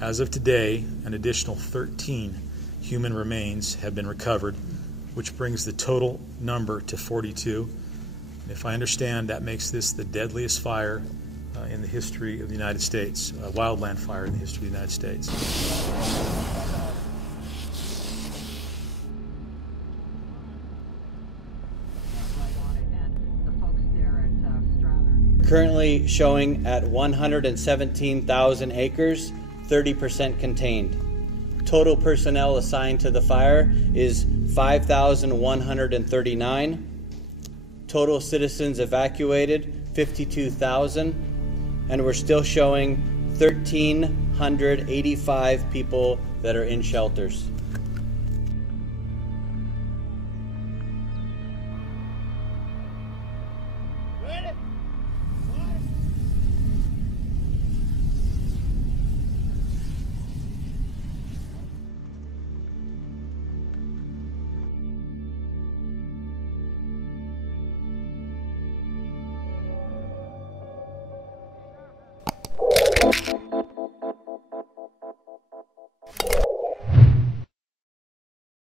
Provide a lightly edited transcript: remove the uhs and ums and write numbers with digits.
As of today, an additional 13 human remains have been recovered, which brings the total number to 42. And if I understand, that makes this the deadliest fire in the history of the United States, a wildland fire in the history of the United States. Currently showing at 117,000 acres, 30% contained. Total personnel assigned to the fire is 5,139. Total citizens evacuated, 52,000. And we're still showing 1,385 people that are in shelters.